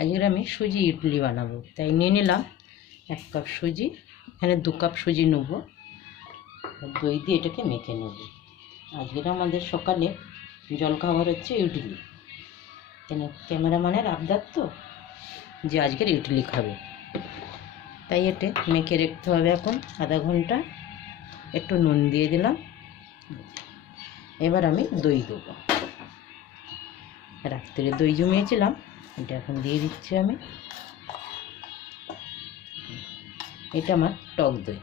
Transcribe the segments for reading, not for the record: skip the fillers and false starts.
আজকে আমি সুজি ইডলি বানাবো, তাই নিয়ে নিলাম 1 কাপ সুজি। এখানে 2 কাপ সুজি নেব, দই দিয়ে এটাকে মেখে নেব। আজকের আমাদের সকালে জলখাবার হচ্ছে ইডলি। কেন ক্যামেরাম্যানের আবদার তো যে আজকের ইডলি খাবে, তাই এটা মেখে রাখতে হবে এখন আধা ঘন্টা। একটু নুন দিয়ে দিলাম। এবার আমি দই দেবো। রাত্রে দই জমিয়েছিলাম, এটা এখন দিয়ে দিচ্ছি আমি। এটা আমার টক দই।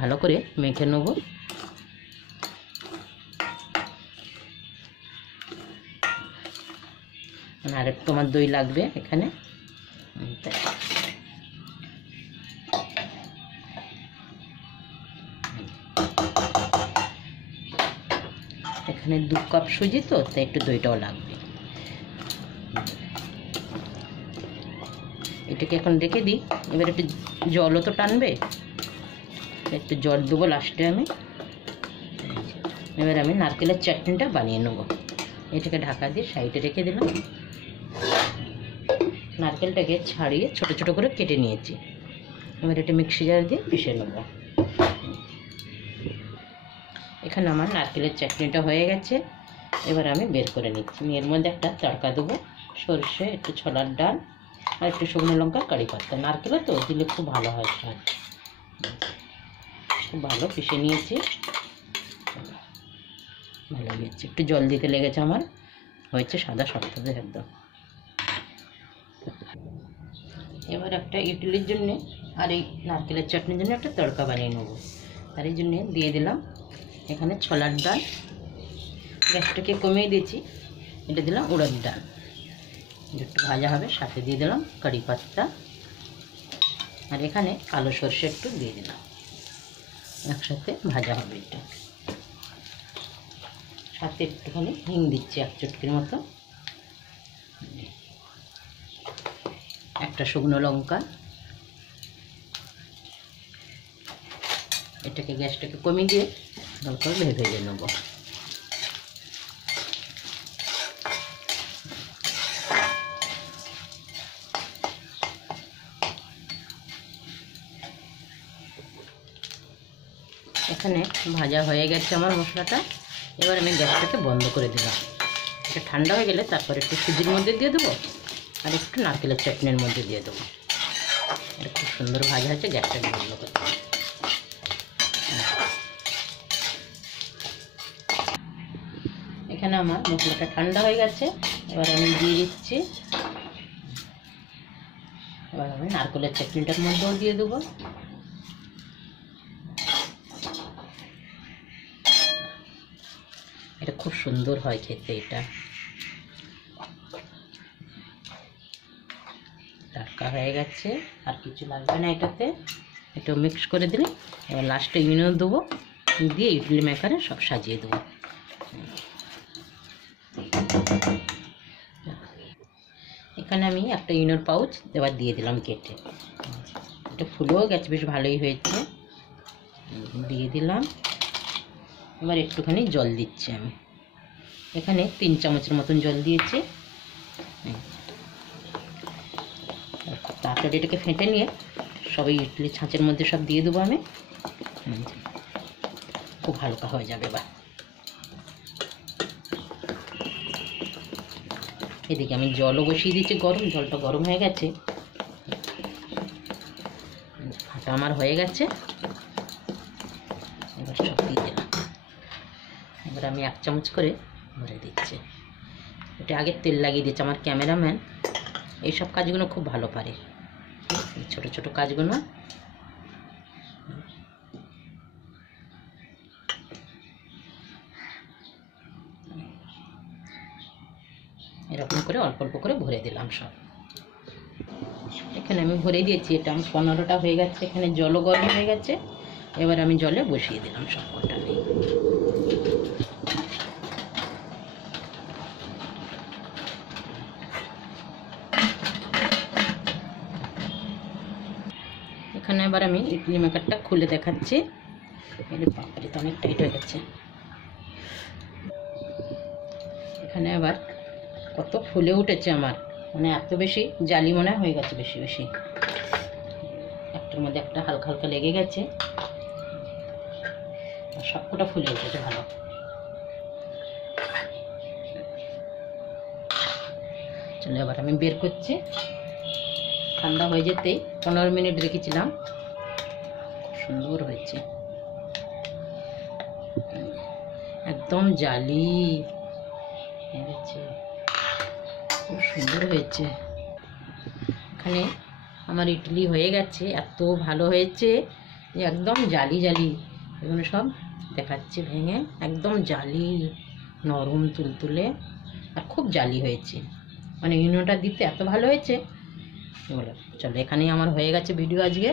ভালো করে মেখে নেব। আর একটু আমার দই লাগবে এখানে, তাই এখানে 2 কাপ সুজি তো, তাই একটু দইটাও লাগবে। এটাকে এখন রেখে দিই। এবার একটু জলও তো টানবে, একটু জল দেবো লাস্টে আমি। এবার আমি নারকেলের চাটনিটা বানিয়ে নেব। এটাকে ঢাকা দিয়ে সাইডে রেখে দিলাম। নারকেলটাকে ছাড়িয়ে ছোট ছোট করে কেটে নিয়েছি। এবার এটা মিক্সি জার দিয়ে পিষে নেব। এখানে আমার নারকেলের চাটনিটা হয়ে গেছে। এবার আমি বের করে নিচ্ছি। এর মধ্যে একটা তড়কা দেবো, সরষে, একটু ছোলার ডাল আর একটু শুকনো লঙ্কা, কারি পাতা। নারকেলে তো দিলে খুব ভালো হয় স্বাদ। খুব ভালো পিষে নিয়েছি, ভালো হয়েছে। একটু জল দিতে লেগেছে আমার, হয়েছে সাদা সরষে একদম। এবার একটা ইডলির জন্যে আর এই নারকেলের চাটনির জন্য একটা তড়কা বানিয়ে নেব। তার এই জন্যে দিয়ে দিলাম এখানে ছোলার ডাল, গ্যাসটাকে কমিয়ে দিয়েছি। এটা দিলাম উড়দ ডাল, একটু ভাজা হবে। সাথে দিয়ে দিলাম কারি পাতা, আর এখানে কালো সরষে একটু দিয়ে দিলাম। একসাথে ভাজা হবে এটা। সাথে একটুখানি হিং দিচ্ছি, 1 চটকির মতো। একটা শুকনো লঙ্কা। এটাকে গ্যাসটাকে কমিয়ে দিয়ে ভালো করে ভেজে নেব। এখানে ভাজা হয়ে গেছে আমার মশলাটা। এবার আমি গ্যাসটাকে বন্ধ করে দিলাম। এটা ঠান্ডা হয়ে গেলে তারপর একটু সুজির মধ্যে দিয়ে দেবো, আর একটু নারকেলের চাটনির মধ্যে দিয়ে দেবো। এটা খুব সুন্দর ভাজা হচ্ছে। গ্যাসটাকে বন্ধ করতে হবে। এখানে আমার মশলাটা ঠান্ডা হয়ে গেছে। এবার আমি দিয়ে দিচ্ছি। এবার আমি নারকেলের চাটনিটার মধ্যেও দিয়ে দেবো। এটা খুব সুন্দর হয় খেতে। এটা টাটকা হয়ে গেছে, আর কিছু লাগবে না এটাতে। একটু মিক্স করে দিলে এবার লাস্টে ইনো দেবো, দিয়ে ইডলি মেকারে সব সাজিয়ে দেবো। এখানে আমি একটা ইনোর পাউচ এবার দিয়ে দিলাম কেটে। এটা ফুলেও গেছে, বেশ ভালোই হয়েছে। দিয়ে দিলাম। এবার একটুখানি জল দিচ্ছি আমি। এখানে 3 চামচের মতন জল দিয়েছি। তারপরে এটাকে ফেটে নিয়ে সবাই ইডলি ছাঁচের মধ্যে সব দিয়ে দেবো আমি। খুব হালকা হয়ে যাবে। বা এদিকে আমি জলও বসিয়ে দিচ্ছি গরম। জলটা গরম হয়ে গেছে, ফাটা আমার হয়ে গেছে। এবার সব দিয়ে দিলাম। এবার আমি 1 চামচ করে ভরে দিচ্ছি। এটা আগে তেল লাগিয়ে দিচ্ছি। আমার ক্যামেরাম্যান এইসব কাজগুলো খুব ভালো পারে, এই ছোটো ছোটো কাজগুলো। এরকম করে অল্প অল্প করে ভরে দিলাম সব। এখানে আমি ভরে দিয়েছি। এটা আমি 15টা হয়ে গেছে। এখানে জলও গরম হয়ে গেছে। এবার আমি জলে বসিয়ে দিলাম সব কটা। এখানে এবার আমি ইডলি মেকারটা খুলে দেখাচ্ছি। বাপরে, তো অনেক টাইট হয়ে গেছে। এখানে আবার কত ফুলে উঠেছে আমার, মানে এত বেশি জালি মনে হয়ে গেছে, বেশি বেশি। একটার মধ্যে একটা হালকা হালকা লেগে গেছে, আর সবকটা ফুলে উঠেছে ভালো। চলো এবার আমি বের করছি। ঠান্ডা হয়ে যেতেই 15 মিনিট রেখেছিলাম, সুন্দর হয়েছে, একদম জালি হয়েছে, খুব সুন্দর হয়েছে। এখানে আমার ইডলি হয়ে গেছে, এত ভালো হয়েছে যে একদম জালি জালি। এগুলো সব দেখাচ্ছে ভেঙে, একদম জালি, নরম তুলতুলে, আর খুব জালি হয়েছে, মানে ইনোটা দিতে এত ভালো হয়েছে। চলো এখানেই আমার হয়ে গেছে ভিডিও আজকে।